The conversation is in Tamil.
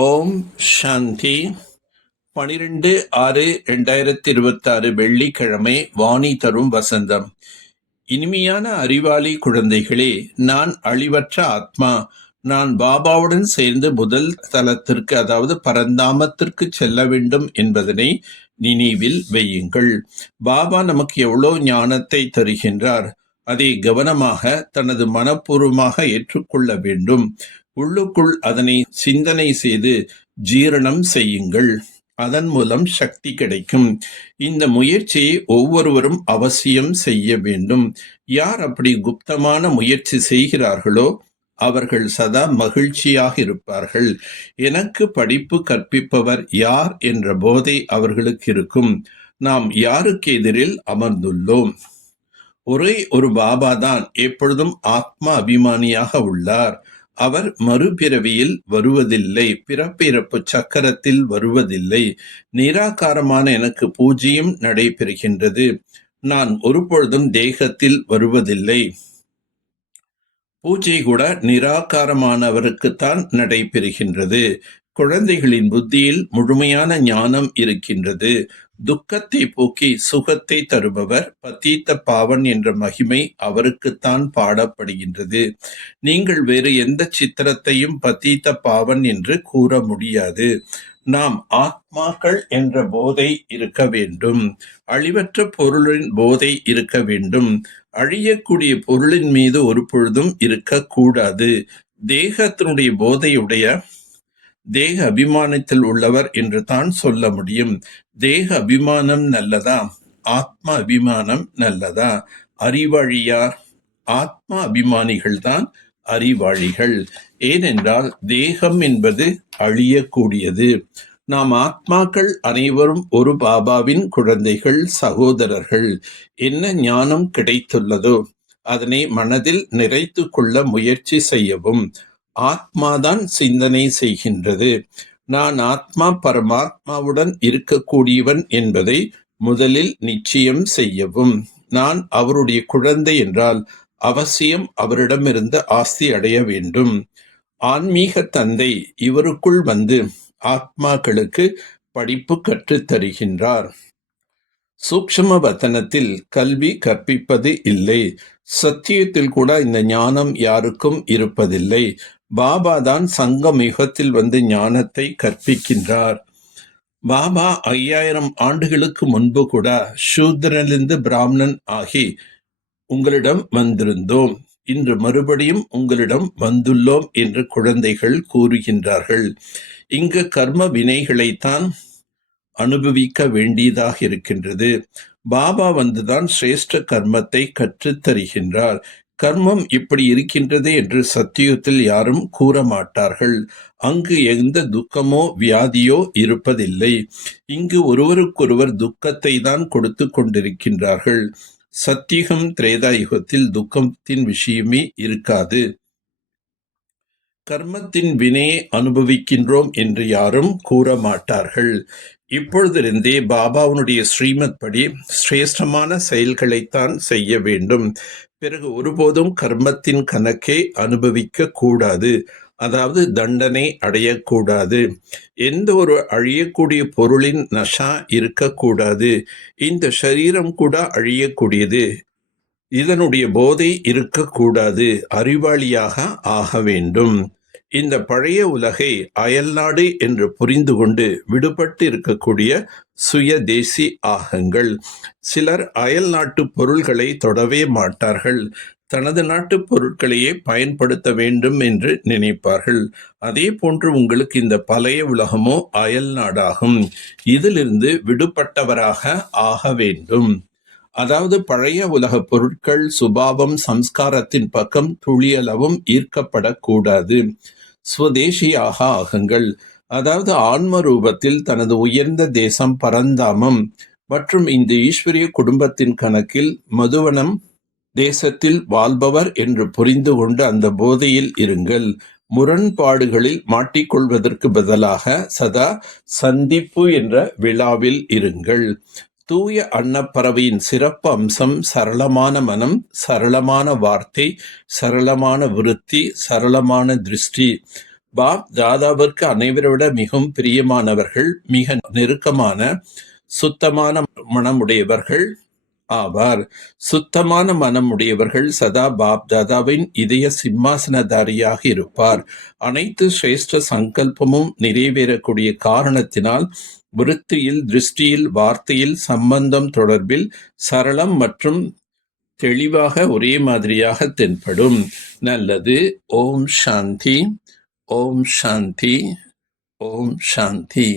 ஓம் சாந்தி. 12/6/2026 வெள்ளிக்கிழமை. வாணி தரும் வசந்தம். இனிமையான அறிவாளி குழந்தைகளே, நான் அழிவற்ற ஆத்மா. நான் பாபாவுடன் சேர்ந்து முதல் தலத்திற்கு, அதாவது பரந்தாமத்திற்கு செல்ல வேண்டும் என்பதனை நினைவில் வையுங்கள். பாபா நமக்கு எவ்வளோ ஞானத்தை தருகின்றார். அதை கவனமாக தனது மனப்பூர்வமாக ஏற்றுக்கொள்ள வேண்டும். உள்ளுக்குள் அதனை சிந்தனை செய்து ஜீரணம் செய்யுங்கள். அதன் மூலம் சக்தி கிடைக்கும். இந்த முயற்சியை ஒவ்வொருவரும் அவசியம் செய்ய வேண்டும். யார் அப்படி குப்தமான முயற்சி செய்கிறார்களோ அவர்கள் சதா மகிழ்ச்சியாக இருப்பார்கள். எனக்கு படிப்பு கற்பிப்பவர் யார் என்ற போதை அவர்களுக்கு இருக்கும். நாம் யாருக்கு எதிரில் அமர்ந்துள்ளோம்? ஒரே ஒரு பாபா தான் எப்பொழுதும் ஆத்மா அபிமானியாக உள்ளார். அவர் மறுபிறவியில் வருவதில்லை, பிறப்பிறப்பு சக்கரத்தில் வருவதில்லை. நிராகாரமான எனக்கு பூஜையும் நடைபெறுகின்றது. நான் ஒருபொழுதும் தேகத்தில் வருவதில்லை. பூஜை கூட நிராகாரமானவருக்குத்தான் நடைபெறுகின்றது. குழந்தைகளின் புத்தியில் முழுமையான ஞானம் இருக்கின்றது. துக்கத்தை போக்கி சுகத்தை தருபவர் பதீத்த பாவன் என்ற மகிமை அவருக்குத்தான் பாடப்படுகின்றது. நீங்கள் வேறு எந்த சித்திரத்தையும் பதீத்த பாவன் என்று கூற முடியாது. நாம் ஆத்மாக்கள் என்ற போதை இருக்க வேண்டும். அழிவற்ற பொருளின் போதை இருக்க வேண்டும். அழியக்கூடிய பொருளின் மீது ஒரு பொழுதும் இருக்கக்கூடாது. தேகத்தினுடைய போதையுடைய தேக அபிமானத்தில் உள்ளவர் என்று தான் சொல்ல முடியும். தேக அபிமானம் நல்லதா, ஆத்மா அபிமானம் நல்லதா? அறிவாளியார்? ஆத்மா அபிமானிகள் தான் அறிவாளிகள். ஏனென்றால் தேகம் என்பது அழியக்கூடியது. நாம் ஆத்மாக்கள் அனைவரும் ஒரு பாபாவின் குழந்தைகள், சகோதரர்கள். என்ன ஞானம் கிடைத்துள்ளதோ அதனை மனதில் நிறைத்து கொள்ள முயற்சி செய்யவும். ஆத்மாதான் சிந்தனை செய்கின்றது. நான் ஆத்மா பரமாத்மாவுடன் இருக்கக்கூடியவன் என்பதை முதலில் நிச்சயம் செய்யவும். நான் அவருடைய குழந்தை என்றால் அவசியம் அவரிடமிருந்து ஆஸ்தி அடைய வேண்டும். ஆன்மீக தந்தை இவருக்குள் வந்து ஆத்மாக்களுக்கு படிப்பு கற்றுத் தருகின்றார். சூக்ஷ்ம வதனத்தில் கல்வி கற்பிப்பது இல்லை. சத்தியத்தில் கூட இந்த ஞானம் யாருக்கும் இருப்பதில்லை. பாபா தான் சங்கம் யுகத்தில் வந்து ஞானத்தை கற்பிக்கின்றார். பாபா 5000 ஆண்டுகளுக்கு முன்பு கூட சூத்திரனிலிருந்து பிராமணன் ஆகி உங்களிடம் வந்திருந்தோம், இன்று மறுபடியும் உங்களிடம் வந்துள்ளோம் என்று குழந்தைகள் கூறுகின்றார்கள். இங்கு கர்ம வினைகளைத்தான் அனுபவிக்க வேண்டியதாக இருக்கின்றது. பாபா வந்துதான் சிரேஷ்ட கர்மத்தை கற்றுத் தருகின்றார். கர்மம் இப்படி இருக்கின்றது என்று சத்தியுகத்தில் யாரும் கூற மாட்டார்கள். அங்கு எந்த துக்கமோ வியாதியோ இருப்பதில்லை. இங்கு ஒருவருக்கொருவர் துக்கத்தை தான் கொடுத்து கொண்டிருக்கின்றார்கள். சத்தியுகம் திரேதாயுகத்தில் துக்கத்தின் விஷயமே இருக்காது. கர்மத்தின் வினையை அனுபவிக்கின்றோம் என்று யாரும் கூற மாட்டார்கள். இப்பொழுதிருந்தே பாபாவுடைய ஸ்ரீமத் படி சிரேஷ்டமான செயல்களைத்தான் செய்ய வேண்டும். பிறகு ஒருபோதும் கர்மத்தின் கணக்கை அனுபவிக்க கூடாது, அதாவது தண்டனை அடையக்கூடாது. எந்த ஒரு அழியக்கூடிய பொருளின் நஷா இருக்கக்கூடாது. இந்த சரீரம் கூட அழியக்கூடியது, இதனுடைய போதை இருக்கக்கூடாது. அறிவாளியாக ஆக வேண்டும். இந்த பழைய உலகை அயல்நாடு என்று புரிந்து கொண்டு விடுபட்டு இருக்கக்கூடிய சுயதேசி ஆகுங்கள். சிலர் அயல் நாட்டு பொருள்களை தொடவே மாட்டார்கள். தனது நாட்டு பொருட்களையே பயன்படுத்த வேண்டும் என்று நினைப்பார்கள். அதே போன்று உங்களுக்கு இந்த பழைய உலகமோ அயல் நாடாகும். இதிலிருந்து விடுபட்டவராக ஆக வேண்டும். அதாவது பழைய உலக பொருட்கள் சுபாவம் சம்ஸ்காரத்தின் பக்கம் துளியளவும் ஈர்க்கப்படக்கூடாது. ஸ்வதேசியாக ஆகுங்கள். அதாவது ஆன்ம ரூபத்தில் தனது உயர்ந்த தேசம் பரந்தாமம் மற்றும் இந்த ஈஸ்வரிய குடும்பத்தின் கணக்கில் மதுவனம் தேசத்தில் வாழ்பவர் என்று புரிந்து கொண்டு அந்த போதையில் இருங்கள். முரண்பாடுகளில் மாட்டிக்கொள்வதற்கு பதிலாக சதா சந்திப்பு என்ற விழாவில் இருங்கள். தூய அன்னப்பறவையின் சிறப்பு அம்சம் சரளமான மனம், சரளமான வார்த்தை, சரளமான விருத்தி, சரளமான திருஷ்டி. பாப் தாதாவிற்கு அனைவரை விட மிகவும் பிரியமானவர்கள், மிக நெருக்கமான சுத்தமான மனமுடையவர்கள் ஆவார். சுத்தமான மனமுடையவர்கள் சதா பாப் தாதாவின் இதய சிம்மாசனதாரியாக இருப்பார். அனைத்து சிரேஷ்ட சங்கல்பமும் நிறைவேறக்கூடிய காரணத்தினால் விருத்தியில், திருஷ்டியில், வார்த்தையில், சம்பந்தம் தொடர்பில் சரளம் மற்றும் தெளிவாக ஒரே மாதிரியாக தென்படும். நல்லது. ஓம் சாந்தி, ஓம் சாந்தி, ஓம் சாந்தி.